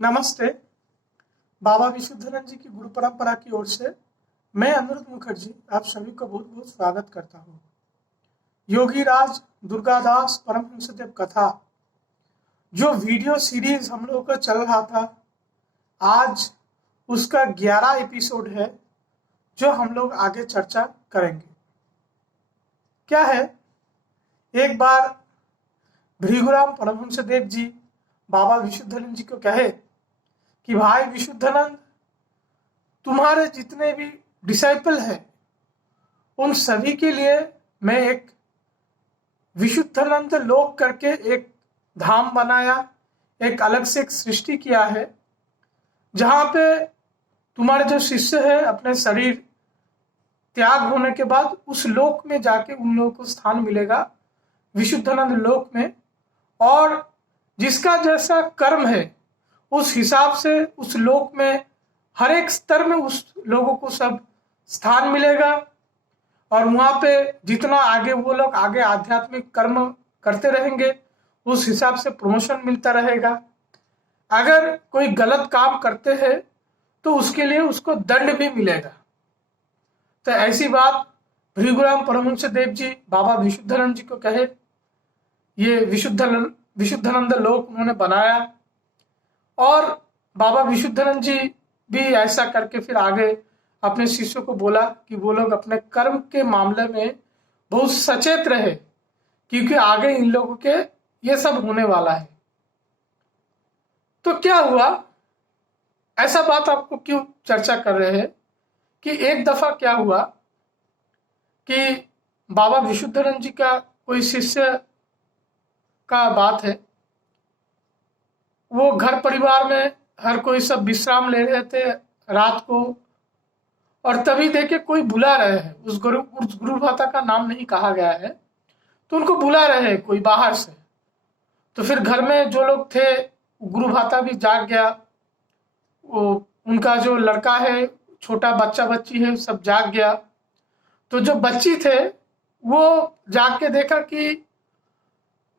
नमस्ते। बाबा विशुद्धानंद जी की गुरु परंपरा की ओर से मैं अनिरुद्ध मुखर्जी आप सभी को बहुत बहुत स्वागत करता हूँ। योगी राज दुर्गादास परमहंसदेव कथा जो वीडियो सीरीज हम लोगों का चल रहा था, आज उसका 11 एपिसोड है जो हम लोग आगे चर्चा करेंगे। क्या है, एक बार भृगुराम परमहंसदेव जी बाबा विशुद्धानंद जी को कहे कि भाई विशुद्धानंद, तुम्हारे जितने भी डिसाइपल हैं उन सभी के लिए मैं एक विशुद्धानंद लोक करके एक धाम बनाया, एक अलग से एक सृष्टि किया है जहां पे तुम्हारे जो शिष्य है अपने शरीर त्याग होने के बाद उस लोक में जाके उन लोगों को स्थान मिलेगा विशुद्धानंद लोक में, और जिसका जैसा कर्म है उस हिसाब से उस लोक में हर एक स्तर में उस लोगों को सब स्थान मिलेगा। और वहां पे जितना आगे वो लोग आगे आध्यात्मिक कर्म करते रहेंगे उस हिसाब से प्रमोशन मिलता रहेगा। अगर कोई गलत काम करते हैं तो उसके लिए उसको दंड भी मिलेगा। तो ऐसी बात भृगुराम परमहंसदेव जी बाबा विशुद्धानंद जी को कहे, ये विशुद्धानंद लोक उन्होंने बनाया और बाबा विशुद्धानंद जी भी ऐसा करके फिर आगे अपने शिष्यों को बोला कि वो लोग अपने कर्म के मामले में बहुत सचेत रहे, क्योंकि आगे इन लोगों के ये सब होने वाला है। तो क्या हुआ, ऐसा बात आपको क्यों चर्चा कर रहे हैं कि एक दफा क्या हुआ कि बाबा विशुद्धानंद जी का कोई शिष्य का बात है, वो घर परिवार में हर कोई सब विश्राम ले रहे थे रात को, और तभी देखे कोई बुला रहे हैं। उस गुरु भ्राता का नाम नहीं कहा गया है, तो उनको बुला रहे हैं कोई बाहर से। तो फिर घर में जो लोग थे गुरु भ्राता भी जाग गया, वो उनका जो लड़का है छोटा बच्चा बच्ची है सब जाग गया। तो जो बच्ची थे वो जाग के देखा कि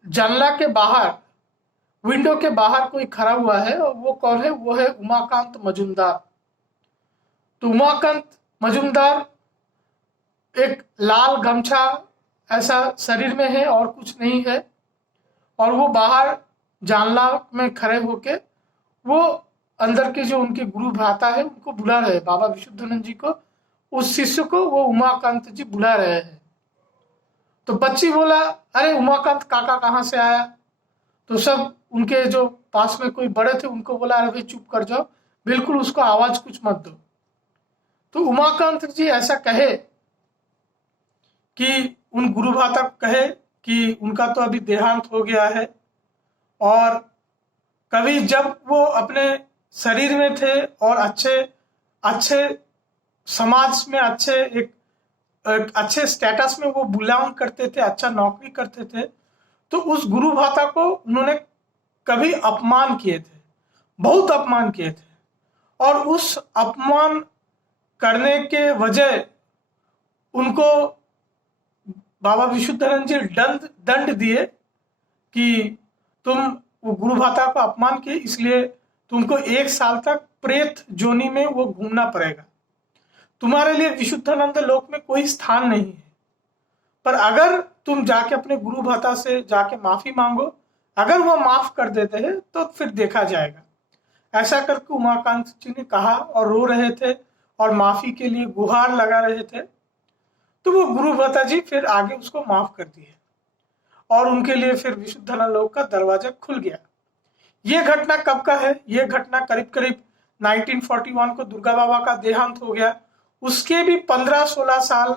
जानला के बाहर विंडो के बाहर कोई खड़ा हुआ है, और वो कौन है, वो है उमाकांत मजुमदार। तो उमाकांत मजुमदार एक लाल गमछा ऐसा शरीर में है और कुछ नहीं है, और वो बाहर जानला में खड़े होके वो अंदर के जो उनके गुरु भ्राता है उनको बुला रहे हैं, बाबा विशुद्धानंद जी को, उस शिष्य को वो उमाकांत जी बुला रहे हैं। तो बच्ची बोला, अरे उमाकांत काका कहाँ से आया? तो सब उनके जो पास में कोई बड़े थे उनको बोला, अरे भाई चुप कर जाओ, बिल्कुल उसको आवाज कुछ मत दो। तो उमाकांत जी ऐसा कहे कि उन गुरु भ्राता को कहे कि उनका तो अभी देहांत हो गया है, और कभी जब वो अपने शरीर में थे और अच्छे अच्छे समाज में एक अच्छे स्टेटस में वो बिलोंग करते थे, अच्छा नौकरी करते थे, तो उस गुरु भ्राता को उन्होंने कभी अपमान किए थे, बहुत अपमान किए थे, और उस अपमान करने के वजह उनको बाबा विशुद्धानंद जी दंड दिए कि तुम वो गुरु भ्राता को अपमान किए, इसलिए तुमको 1 साल तक प्रेत जोनी में वो घूमना पड़ेगा। तुम्हारे लिए विशुद्धानंद लोक में कोई स्थान नहीं है, पर अगर तुम जाके अपने गुरु भ्राता से जाके माफी मांगो, अगर वो माफ कर देते हैं तो फिर देखा जाएगा। ऐसा करके उमाकांत जी ने कहा और रो रहे थे और माफी के लिए गुहार लगा रहे थे। तो वो गुरु भ्राता जी फिर आगे उसको माफ कर दिए और उनके लिए फिर विशुद्धानंद लोक का दरवाजा खुल गया। ये घटना कब का है? ये घटना करीब करीब 1941 को दुर्गा बाबा का देहांत हो गया, उसके भी 15-16 साल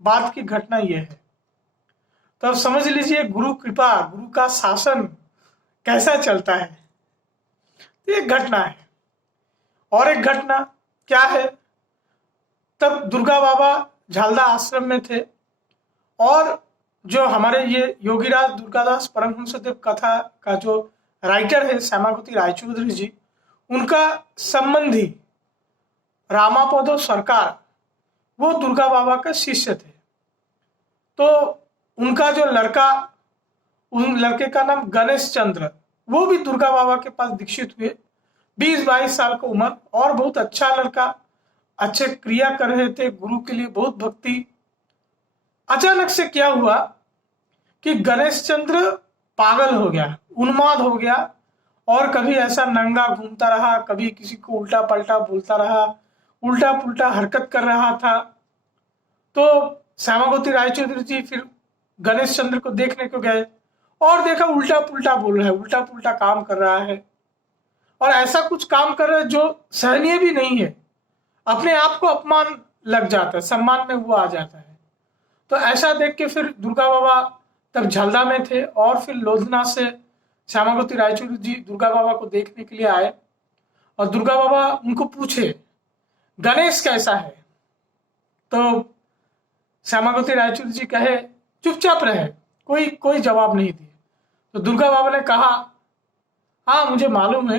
बाद की घटना ये है। तो अब समझ लीजिए गुरु कृपा, गुरु का शासन कैसा चलता है। तो एक घटना है, और एक घटना क्या है, तब दुर्गा बाबा झालदा आश्रम में थे, और जो हमारे ये योगीराज दुर्गादास परमहंसदेव कथा का जो राइटर है श्यामावती रायचौधरी जी, उनका संबंधी रामापदो सरकार वो दुर्गा बाबा का शिष्य थे। तो उनका जो लड़का, उन लड़के का नाम गणेश चंद्र, वो भी दुर्गा बाबा के पास दीक्षित हुए। 20-22 साल की उम्र, और बहुत अच्छा लड़का, अच्छे क्रिया कर रहे थे, गुरु के लिए बहुत भक्ति। अचानक से क्या हुआ कि गणेश चंद्र पागल हो गया, उन्माद हो गया, और कभी ऐसा नंगा घूमता रहा, कभी किसी को उल्टा पलटा बोलता रहा, उल्टा पुल्टा हरकत कर रहा था। तो श्यामावती रायचौधरी जी फिर गणेश चंद्र को देखने को गए और देखा उल्टा पुल्टा बोल रहा है, उल्टा पुल्टा काम कर रहा है, और ऐसा कुछ काम कर रहा है जो सहनीय भी नहीं है। अपने आप को अपमान लग जाता है, सम्मान में वो आ जाता है। तो ऐसा देख के फिर दुर्गा बाबा तब झलदा में थे, और फिर लोधना से श्यामावती रायचौधरी जी दुर्गा बाबा को देखने के लिए आए, और दुर्गा बाबा उनको पूछे गणेश कैसा है। तो श्यामावती रायचौधरी जी कहे चुपचाप रहे, कोई कोई जवाब नहीं दिए। तो दुर्गा बाबा ने कहा हाँ मुझे मालूम है,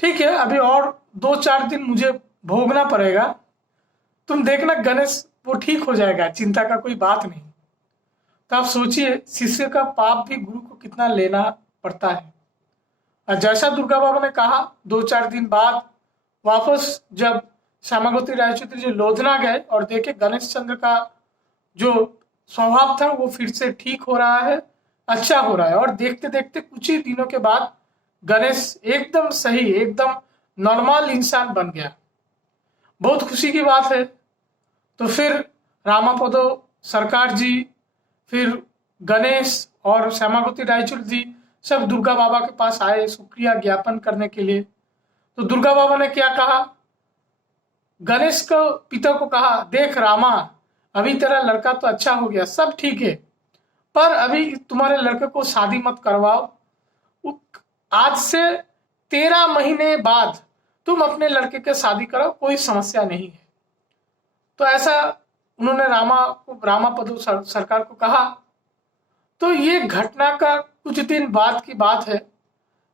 ठीक है, अभी और 2-4 दिन मुझे भोगना पड़ेगा, तुम देखना गणेश वो ठीक हो जाएगा, चिंता का कोई बात नहीं। तो आप सोचिए शिष्य का पाप भी गुरु को कितना लेना पड़ता है। और जैसा दुर्गा बाबा ने कहा, 2-4 दिन बाद वापस जब श्यामावती रायचौधरी जी लोधना गए और देखे गणेश चंद्र का जो स्वभाव था वो फिर से ठीक हो रहा है, अच्छा हो रहा है, और देखते देखते कुछ ही दिनों के बाद गणेश एकदम सही, एकदम नॉर्मल इंसान बन गया। बहुत खुशी की बात है। तो फिर रामापदो सरकार जी, फिर गणेश और श्यामावती रायचौधरी जी सब दुर्गा बाबा के पास आए शुक्रिया ज्ञापन करने के लिए। तो दुर्गा बाबा ने क्या कहा, गणेश को पिता को कहा देख रामा, अभी तेरा लड़का तो अच्छा हो गया, सब ठीक है, पर अभी तुम्हारे लड़के को शादी मत करवाओ, आज से 13 महीने बाद तुम अपने लड़के के शादी करो, कोई समस्या नहीं है। तो ऐसा उन्होंने रामापदो सरकार को कहा। तो ये घटना का कुछ दिन बाद की बात है।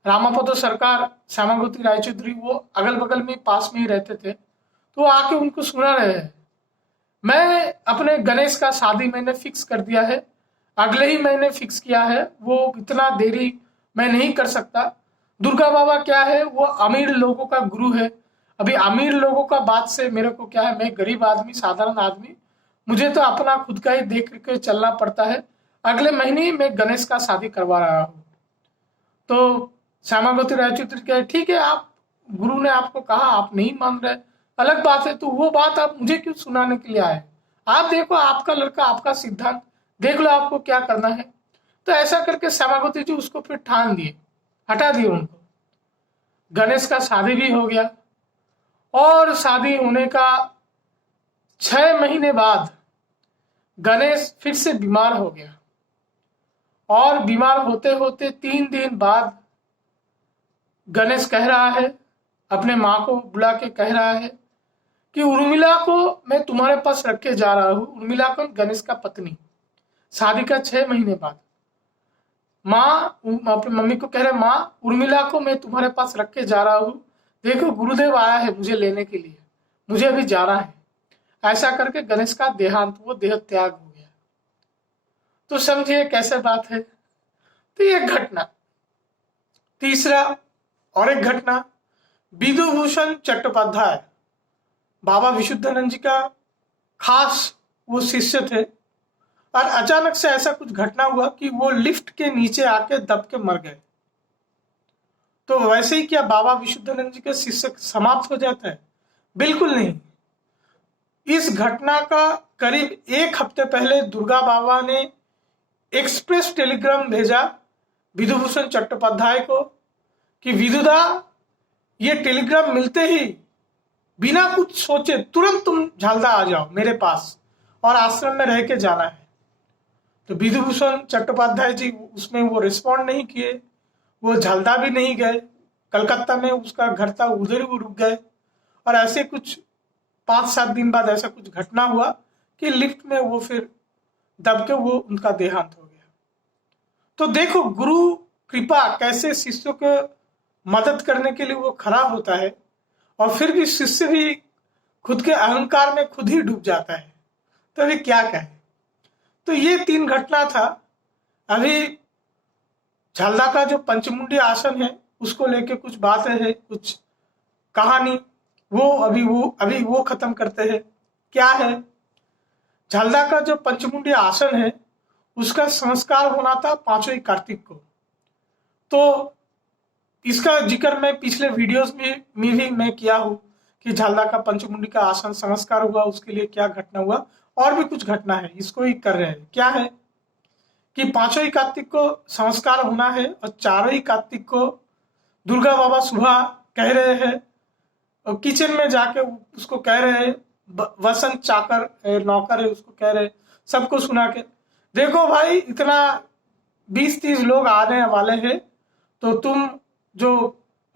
रामापदो सरकार, श्यामावती रायचौधरी वो अगल बगल में पास में ही रहते थे, तो वो आके उनको सुना रहे हैं, मैं अपने गणेश का शादी मैंने फिक्स कर दिया है, अगले ही महीने फिक्स किया है, वो इतना देरी मैं नहीं कर सकता। दुर्गा बाबा क्या है, वो अमीर लोगों का गुरु है, अभी अमीर लोगों का बात से मेरे को क्या है, मैं गरीब आदमी, साधारण आदमी, मुझे तो अपना खुद का ही देख के चलना पड़ता है, अगले महीने ही मैं गणेश का शादी करवा रहा हूँ। तो श्यामावती रायचौधरी कहे ठीक है, आप गुरु ने आपको कहा, आप नहीं मान रहे, अलग बात है, तो वो बात आप मुझे क्यों सुनाने के लिए आए, आप देखो आपका लड़का, आपका सिद्धांत देख लो, आपको क्या करना है। तो ऐसा करके श्यामावती जी उसको फिर ठान दिए, हटा दिए उनको। गणेश का शादी भी हो गया, और शादी होने का 6 महीने बाद गणेश फिर से बीमार हो गया, और बीमार होते होते 3 दिन बाद गणेश कह रहा है, अपने माँ को बुला के कह रहा है कि उर्मिला को मैं तुम्हारे पास रख के जा रहा हूँ। उर्मिला को, गणेश का पत्नी, शादी का 6 महीने बाद माँ अपनी मम्मी को कह रहे, माँ उर्मिला को मैं तुम्हारे पास रख के जा रहा हूँ, देखो गुरुदेव आया है मुझे लेने के लिए, मुझे अभी जाना है। ऐसा करके गणेश का देहांत, वो देह त्याग हो गया। तो समझिए कैसे बात है। तो ये घटना। तीसरा और एक घटना, विधुभूषण चट्टोपाध्याय बाबा विशुद्धानंद जी का खास वो शिष्य थे, और अचानक से ऐसा कुछ घटना हुआ कि वो लिफ्ट के नीचे आके दब के मर गए। तो वैसे ही क्या बाबा विशुद्धानंद जी के शिष्य समाप्त हो जाता है? बिल्कुल नहीं। इस घटना का करीब 1 हफ्ते पहले दुर्गा बाबा ने एक्सप्रेस टेलीग्राम भेजा विधुभूषण चट्टोपाध्याय को कि विधुदा, ये टेलीग्राम मिलते ही बिना कुछ सोचे तुरंत तुम झलदा आ जाओ मेरे पास, और आश्रम में रह के जाना है। तो विधुभूषण चट्टोपाध्याय जी उसमें वो रिस्पॉन्ड नहीं किए, वो झलदा भी नहीं गए, कलकत्ता में उसका घर था, उधर ही वो रुक गए। और ऐसे कुछ 5-7 दिन बाद ऐसा कुछ घटना हुआ कि लिफ्ट में वो फिर दब के वो उनका देहांत हो गया। तो देखो गुरु कृपा कैसे शिष्यों को मदद करने के लिए वो खड़ा होता है, और फिर भी शिष्य भी खुद के अहंकार में खुद ही डूब जाता है। तो अभी क्या कहे। तो ये 3 घटना था। अभी झलदा का जो पंचमुंडी आसन है उसको लेके कुछ बातें हैं, कुछ कहानी, वो खत्म करते हैं। क्या है? झलदा का जो पंचमुंडी आसन है उसका संस्कार होना था 5वीं कार्तिक को। तो इसका जिक्र मैं पिछले वीडियोस में भी मैं किया हूँ कि झलदा का पंचमुंडी का आसन संस्कार हुआ, उसके लिए क्या घटना हुआ, और भी कुछ घटना है, इसको ही कर रहे हैं। क्या है कि 5वीं कार्तिक को संस्कार होना है और 4वीं कार्तिक को दुर्गा बाबा सुबह कह रहे हैं और किचन में जाके उसको कह रहे हैं, वसंत चाकर नौकर है उसको कह रहे, सबको सुना के, देखो भाई इतना 20-30 लोग आने वाले हैं, तो तुम जो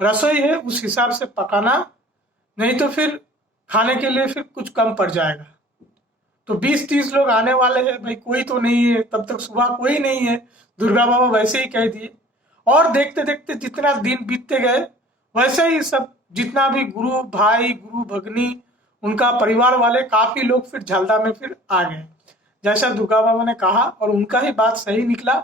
रसोई है उस हिसाब से पकाना, नहीं तो फिर खाने के लिए फिर कुछ कम पड़ जाएगा। तो 20-30 लोग आने वाले हैं भाई, कोई तो नहीं है, तब तक सुबह कोई नहीं है, दुर्गा बाबा वैसे ही कह दिए। और देखते देखते जितना दिन बीतते गए वैसे ही सब जितना भी गुरु भाई, गुरु भगनी, उनका परिवार वाले काफी लोग फिर झलदा में फिर आ गए, जैसा दुर्गा बाबा ने कहा, और उनका ही बात सही निकला।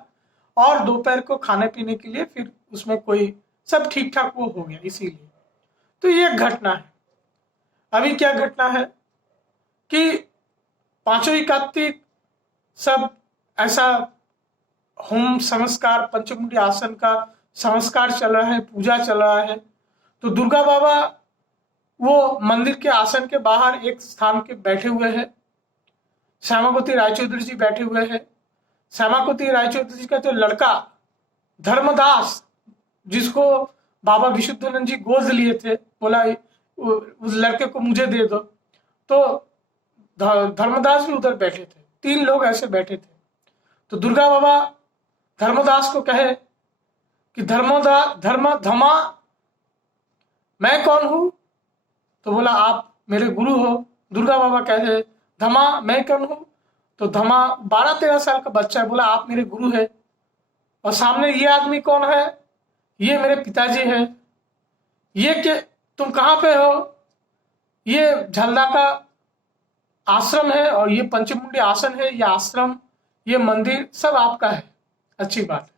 और दोपहर को खाने पीने के लिए फिर उसमें कोई सब ठीक ठाक वो हो गया। इसीलिए तो ये घटना है। अभी क्या घटना है कि 5वीं कार्तिक सब ऐसा होम संस्कार, पंचमुंडी आसन का संस्कार चल रहा है, पूजा चल रहा है। तो दुर्गा बाबा वो मंदिर के आसन के बाहर एक स्थान के बैठे हुए हैं। श्यामावती रायचौधरी जी बैठे हुए हैं। श्यामावती रायचौधरी जी का जो लड़का धर्मदास, जिसको बाबा विशुद्धानंद जी गोद लिए थे, बोला उस लड़के को मुझे दे दो, तो धर्मदास भी उधर बैठे थे। 3 लोग ऐसे बैठे थे। तो दुर्गा बाबा धर्मदास को कहे कि धमा मैं कौन हूं? तो बोला आप मेरे गुरु हो। दुर्गा बाबा कहे धमा मैं कौन हूं? तो धमा 12-13 साल का बच्चा है, बोला आप मेरे गुरु है। और सामने ये आदमी कौन है? ये मेरे पिताजी है। ये के तुम कहां पे हो? ये झलदा का आश्रम है और ये पंचमुंडी आसन है, ये आश्रम, ये मंदिर सब आपका है। अच्छी बात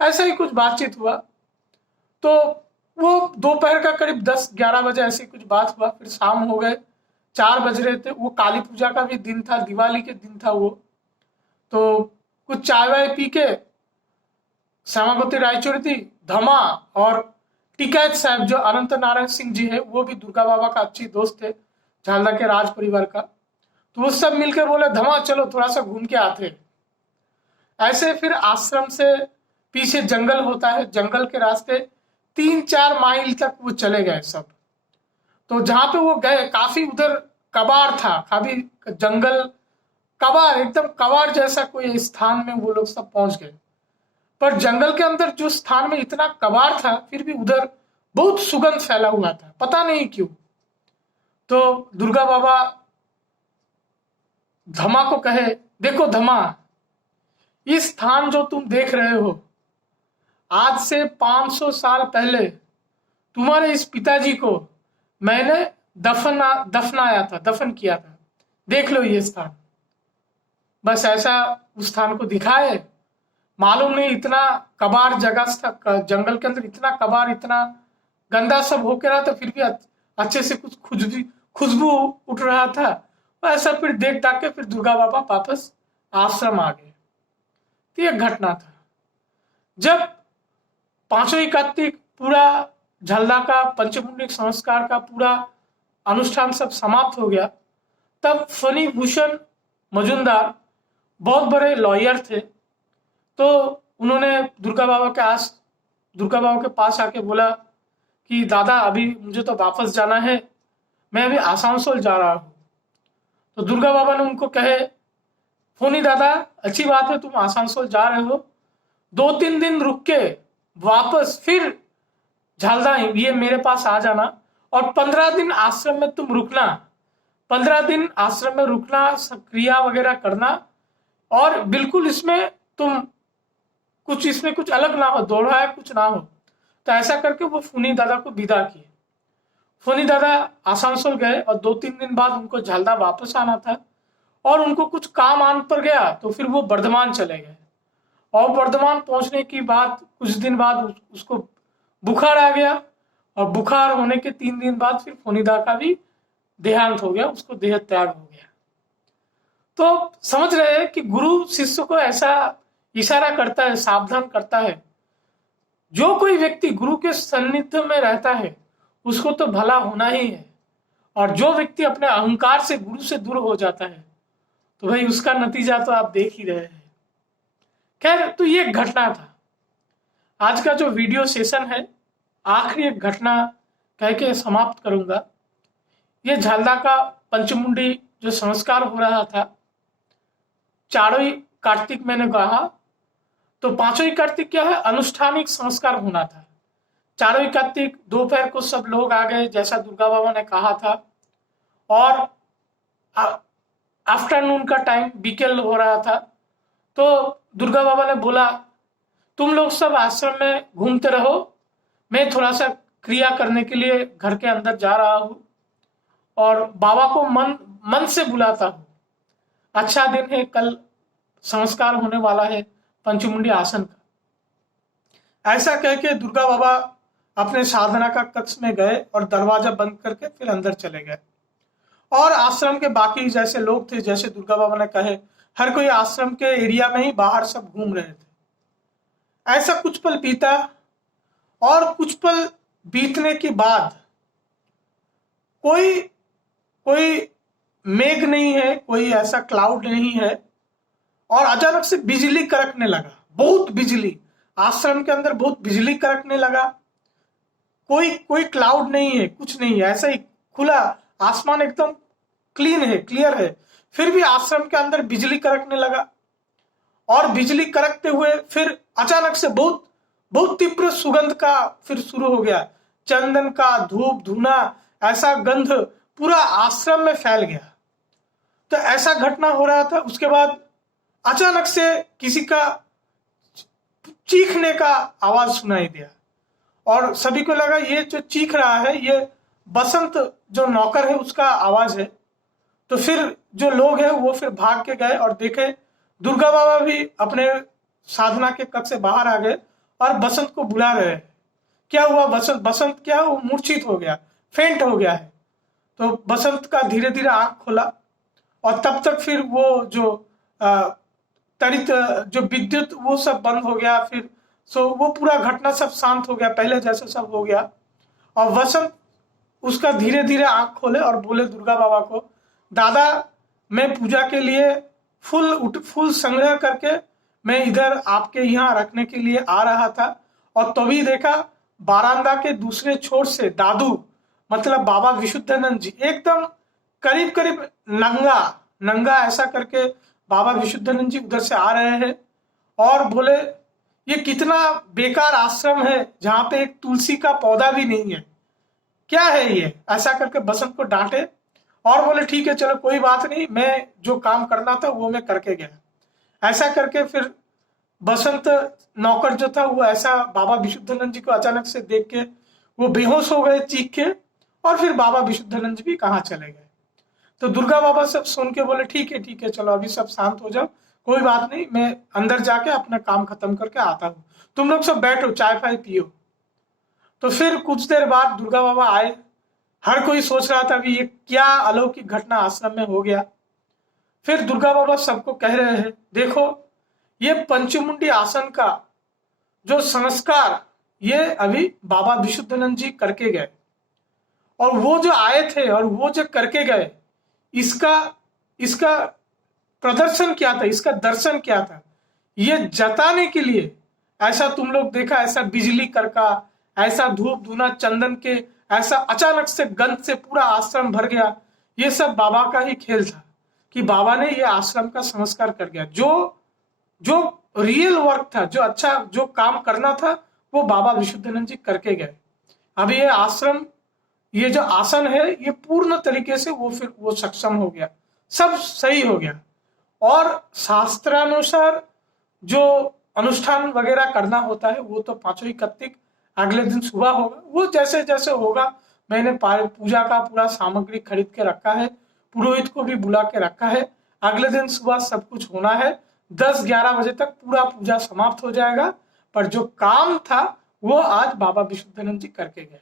है। ऐसा ही कुछ बातचीत हुआ। तो वो दोपहर का करीब 10-11 बजे ऐसी कुछ बात हुआ। फिर शाम हो गए, 4 बज रहे थे। वो काली पूजा का भी दिन था, दिवाली के दिन था वो। तो कुछ चाय वाय पी के श्यामावती रायचौधरी, धमा और टिकैत साहब जो अनंत नारायण सिंह जी है, वो भी दुर्गा बाबा का अच्छी दोस्त थे, झालदा के राज परिवार का। तो वो सब मिलकर बोले धमा चलो थोड़ा सा घूम के आते। ऐसे फिर आश्रम से पीछे जंगल होता है, जंगल के रास्ते 3-4 माइल तक वो चले गए सब। तो जहां पे वो गए काफी उधर कबाड़ था, काफी जंगल कबाड़, एकदम कबाड़ जैसा कोई स्थान में वो लोग सब पहुंच गए। पर जंगल के अंदर जो स्थान में इतना कबाड़ था, फिर भी उधर बहुत सुगंध फैला हुआ था, पता नहीं क्यों। तो दुर्गा बाबा धमा को कहे देखो धमा, इस स्थान जो तुम देख रहे हो, आज से 500 साल पहले तुम्हारे इस पिताजी को मैंने दफनाया था, दफन किया था। देख लो ये स्थान। बस ऐसा उस स्थान को दिखाए। मालूम नहीं इतना कबाड़ जगह था, जंगल के अंदर इतना कबाड़, इतना गंदा सब होके रहा था, फिर भी अच्छे से कुछ खुशबू उठ रहा था। ऐसा फिर देख दाख के फिर दुर्गा बाबा वापस आश्रम आ गए। तो यह घटना था। जब 5वीं कार्तिक पूरा झलदा का पंचमुंडी संस्कार का पूरा अनुष्ठान सब समाप्त हो गया, तब फनी भूषण मजुमदार बहुत बड़े लॉयर थे। तो उन्होंने दुर्गा बाबा के पास आके बोला कि दादा अभी मुझे तो वापस जाना है, मैं अभी आसनसोल जा रहा हूं। तो दुर्गा बाबा ने उनको कहे फोनी दादा अच्छी बात है तुम आसनसोल जा रहे हो, 2-3 दिन रुक के वापस फिर झलदा ये मेरे पास आ जाना, और 15 दिन आश्रम में तुम रुकना। 15 दिन आश्रम में रुकना, क्रिया वगैरह करना, और बिल्कुल इसमें कुछ अलग ना हो, दोहराया कुछ ना हो। तो ऐसा करके वो फूनी दादा को विदा किए। फूनी दादा आसनसोल गए और 2-3 दिन बाद उनको झलदा वापस आना था, और उनको कुछ काम आन पर गया, तो फिर वो बर्धमान चले गए। और बर्धमान पहुंचने की बाद कुछ दिन बाद उसको बुखार आ गया और बुखार होने के 3 दिन बाद फिर फोनिदा का भी देहांत हो गया, उसको देह त्याग हो गया। तो समझ रहे हैं कि गुरु शिष्य को ऐसा इशारा करता है, सावधान करता है। जो कोई व्यक्ति गुरु के सान्निध्य में रहता है उसको तो भला होना ही है, और जो व्यक्ति अपने अहंकार से गुरु से दूर हो जाता है तो भाई उसका नतीजा तो आप देख ही रहे हैं। खैर, तो ये एक घटना था। आज का जो वीडियो सेशन है, आखिरी एक घटना कह के समाप्त करूंगा। ये झालदा का पंचमुंडी जो संस्कार हो रहा था, चारों कार्तिक मैंने कहा, तो पांचों कार्तिक क्या है, अनुष्ठानिक संस्कार होना था। चारों कार्तिक दोपहर को सब लोग आ गए जैसा दुर्गा बाबा ने कहा था, और आफ्टरनून का टाइम बीकेल हो रहा था। तो दुर्गा बाबा ने बोला तुम लोग सब आश्रम में घूमते रहो, मैं थोड़ा सा क्रिया करने के लिए घर के अंदर जा रहा हूं और बाबा को मन से बुलाता हूं। अच्छा दिन है, कल संस्कार होने वाला है पंचमुंडी आसन का। ऐसा कह के दुर्गा बाबा अपने साधना का कक्ष में गए और दरवाजा बंद करके फिर अंदर चले गए। और आश्रम के बाकी जैसे लोग थे, जैसे दुर्गा बाबा ने कहे, हर कोई आश्रम के एरिया में ही बाहर सब घूम रहे थे। ऐसा कुछ पल बीता, और कुछ पल बीतने के बाद कोई मेघ नहीं है, कोई ऐसा क्लाउड नहीं है, और अचानक से बिजली कड़कने लगा। बहुत बिजली, आश्रम के अंदर बहुत बिजली कड़कने लगा। कोई क्लाउड नहीं है, कुछ नहीं है, ऐसा ही खुला आसमान, एकदम क्लीन है, क्लियर है। फिर भी आश्रम के अंदर बिजली कड़कने लगा, और बिजली कड़कते हुए फिर अचानक से बहुत बहुत तीव्र सुगंध का फिर शुरू हो गया। चंदन का, धूप धुना, ऐसा गंध पूरा आश्रम में फैल गया। तो ऐसा घटना हो रहा था। उसके बाद अचानक से किसी का चीखने का आवाज सुनाई दिया, और सभी को लगा ये जो चीख रहा है ये बसंत जो नौकर है उसका आवाज है। तो फिर जो लोग हैं वो फिर भाग के गए और देखे दुर्गा बाबा भी अपने साधना के कक्ष से बाहर आ गए और बसंत को बुला रहे हैं। क्या हुआ, बसंत क्या, वो मूर्छित हो गया, फेंट हो गया है। तो बसंत का धीरे धीरे आंख खोला, और तब तक फिर वो जो तड़ित जो विद्युत वो सब बंद हो गया। फिर वो पूरा घटना सब शांत हो गया, पहले जैसे सब हो गया। और वसंत उसका धीरे धीरे आंख खोले और बोले दुर्गा बाबा को, दादा मैं पूजा के लिए फूल संग्रह करके मैं इधर आपके यहाँ रखने के लिए आ रहा था, और तभी देखा बारांदा के दूसरे छोर से दादू मतलब बाबा विशुद्धानंद जी एकदम करीब करीब नंगा ऐसा करके बाबा विशुद्धानंद जी उधर से आ रहे हैं, और बोले ये कितना बेकार आश्रम है जहां पे एक तुलसी का पौधा भी नहीं है, क्या है ये, ऐसा करके बसंत को डांटे और बोले ठीक है चलो कोई बात नहीं, मैं जो काम करना था वो मैं करके गया। ऐसा करके फिर बसंत नौकर जो था वो ऐसा बाबा विशुद्धानंद जी को अचानक से देख के वो बेहोश हो गए चीख के, और फिर बाबा विशुद्धानंद जी भी कहाँ चले गए। तो दुर्गा बाबा सब सुन के बोले ठीक है चलो अभी सब शांत हो जाओ, कोई बात नहीं, मैं अंदर जाके अपना काम खत्म करके आता हूँ, तुम लोग सब बैठो चाय फाय पियो। तो फिर कुछ देर बाद दुर्गा बाबा आए। हर कोई सोच रहा था कि ये क्या अलौकिक घटना आश्रम में हो गया। फिर दुर्गा बाबा सबको कह रहे हैं देखो ये पंचमुंडी आसन का जो संस्कार ये अभी बाबा विशुद्धानंद जी करके गए, और वो जो आए थे और वो जो करके गए इसका प्रदर्शन क्या था, इसका दर्शन क्या था, ये जताने के लिए ऐसा तुम लोग देखा, ऐसा बिजली करका, ऐसा धूप धुना चंदन के, ऐसा अचानक से गंध से पूरा आश्रम भर गया। ये सब बाबा का ही खेल था कि बाबा ने ये आश्रम का संस्कार कर गया। जो रियल वर्क था, जो अच्छा जो काम करना था वो बाबा विशुद्धानंद जी करके गए। अब ये आश्रम, ये जो आसन है ये पूर्ण तरीके से वो सक्षम हो गया, सब सही हो गया। और शास्त्रानुसार जो अनुष्ठान वगैरह करना होता है वो तो पांचों ही कार्तिक अगले दिन सुबह होगा, वो जैसे जैसे होगा। मैंने पूजा का पूरा सामग्री खरीद के रखा है, पुरोहित को भी बुला के रखा है। अगले दिन सुबह सब कुछ होना है, 10-11 बजे तक पूरा पूजा समाप्त हो जाएगा। पर जो काम था वो आज बाबा विशुद्धानंद जी करके गए।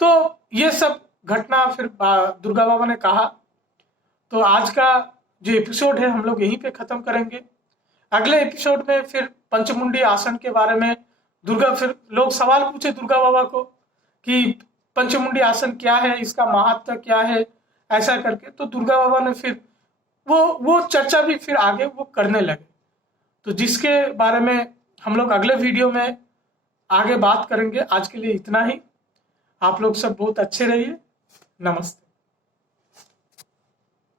तो ये सब घटना फिर दुर्गा बाबा ने कहा। तो आज का जो एपिसोड है हम लोग यहीं पे खत्म करेंगे। अगले एपिसोड में फिर पंचमुंडी आसन के बारे में फिर लोग सवाल पूछे दुर्गा बाबा को कि पंचमुंडी आसन क्या है, इसका महत्व क्या है, ऐसा करके। तो दुर्गा बाबा ने फिर वो चर्चा भी फिर आगे वो करने लगे। तो जिसके बारे में हम लोग अगले वीडियो में आगे बात करेंगे। आज के लिए इतना ही। आप लोग सब बहुत अच्छे रहिए। नमस्ते।